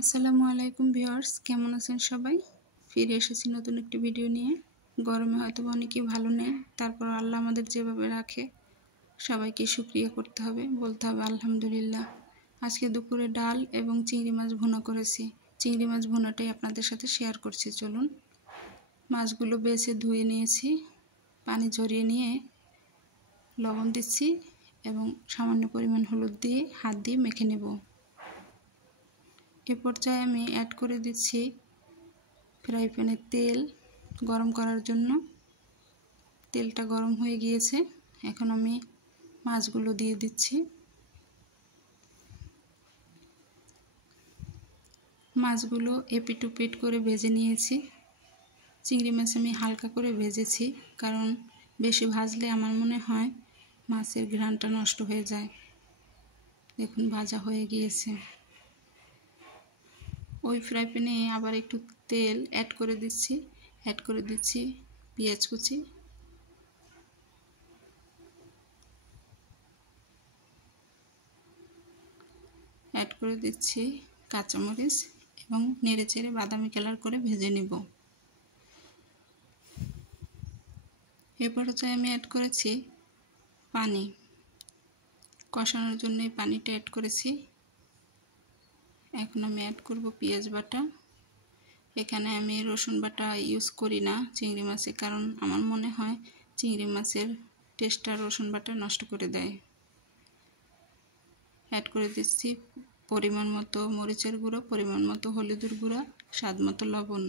আসসালামু আলাইকুম ভিউয়ার্স, কেমন আছেন সবাই? ফিরে এসেছি নতুন একটি ভিডিও নিয়ে। গরমে হয়তো অনেকেই ভালো নেই, তারপর আল্লাহ আমাদের যেভাবে রাখে সবাইকে শুকরিয়া করতে হবে, বলতে হবে আলহামদুলিল্লাহ। আজকে দুপুরে ডাল এবং চিংড়ি মাছ ভুনা করেছি। চিংড়ি মাছ ভুনাটাই আপনাদের সাথে শেয়ার করছি। চলুন, মাছগুলো বেছে ধুয়ে নিয়েছি, পানি ঝরিয়ে নিয়ে লবণ দিচ্ছি এবং সামান্য পরিমাণ হলুদ দিয়ে হাত দিয়ে মেখে নেব। এ পর্যায়ে আমি অ্যাড করে দিচ্ছি ফ্রাই প্যানে তেল গরম করার জন্য। তেলটা গরম হয়ে গিয়েছে, এখন আমি মাছগুলো দিয়ে দিচ্ছি। মাছগুলো এপিট ওপিট করে ভেজে নিয়েছি। চিংড়ি মাছ আমি হালকা করে ভেজেছি, কারণ বেশি ভাজলে আমার মনে হয় মাছের ঘ্রাণটা নষ্ট হয়ে যায়। দেখুন ভাজা হয়ে গিয়েছে। ওই ফ্রাই প্যানে আবার একটু তেল অ্যাড করে দিচ্ছি পেঁয়াজ কুচি, অ্যাড করে দিচ্ছি কাঁচামরিচ এবং নেড়েচেড়ে বাদামি কালার করে ভেজে নিব। এরপর আমি অ্যাড করেছি পানি, কষানোর জন্য এই পানিটা অ্যাড করেছি। এখন আমি অ্যাড করব পেঁয়াজ বাটা। এখানে আমি রসুন বাটা ইউজ করি না চিংড়ি মাছে, কারণ আমার মনে হয় চিংড়ি মাছের টেস্টটা রসুন বাটা নষ্ট করে দেয়। অ্যাড করে দিচ্ছি পরিমাণ মতো মরিচের গুঁড়ো, পরিমাণ মতো হলুদের গুঁড়া, স্বাদ মতো লবণ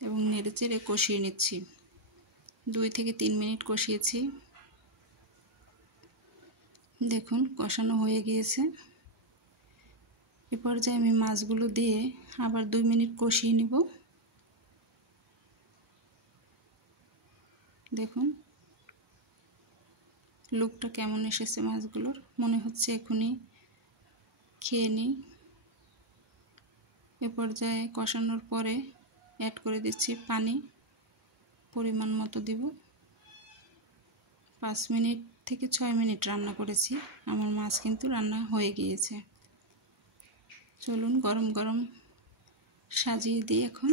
এবং নেড়েচেড়ে কষিয়ে নিচ্ছি। 2 থেকে 3 মিনিট কষিয়েছি। দেখুন কষানো হয়ে গিয়েছে। এ পর্যায়ে আমি মাছগুলো দিয়ে আবার 2 মিনিট কষিয়ে নিব। দেখুন লুকটা কেমন এসেছে মাছগুলোর, মনে হচ্ছে এখনই খেয়ে নিই। এ পর্যায়ে কষানোর পরে অ্যাড করে দিচ্ছি পানি, পরিমাণ মতো দিব। 5 মিনিট থেকে 6 মিনিট রান্না করেছি, আমার মাছ কিন্তু রান্না হয়ে গিয়েছে। চলুন গরম গরম সাজিয়ে দিই। এখন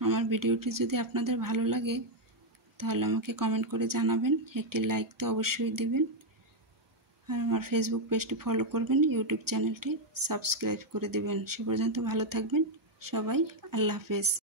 আমার ভিডিওটি যদি আপনাদের ভালো লাগে তাহলে আমাকে কমেন্ট করে জানাবেন, একটি লাইক তো অবশ্যই দিবেন, আর আমার ফেসবুক পেজটি ফলো করবেন, ইউটিউব চ্যানেলটি সাবস্ক্রাইব করে দেবেন। সে পর্যন্ত ভালো থাকবেন সবাই, আল্লাহ হাফেজ।